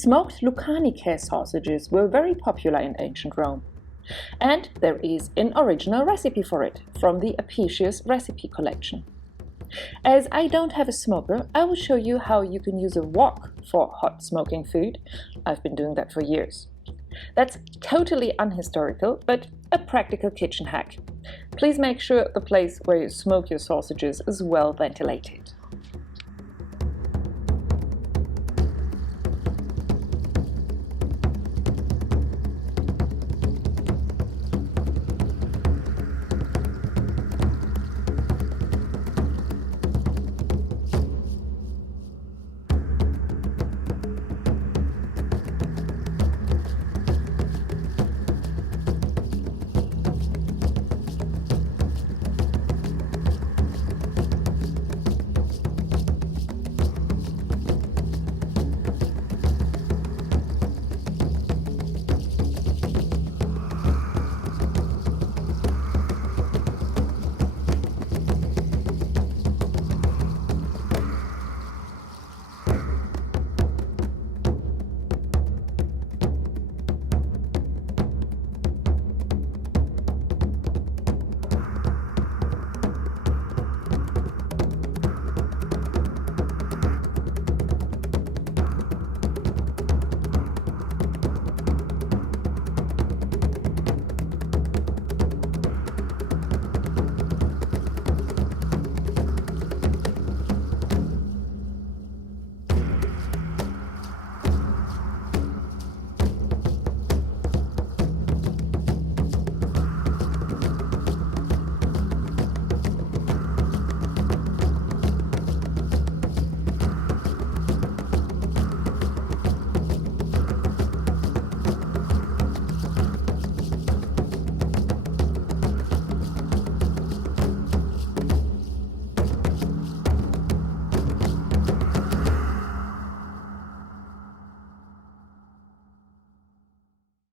Smoked Lucanicae sausages were very popular in ancient Rome. And there is an original recipe for it from the Apicius recipe collection. As I don't have a smoker, I will show you how you can use a wok for hot smoking food. I've been doing that for years. That's totally unhistorical, but a practical kitchen hack. Please make sure the place where you smoke your sausages is well ventilated.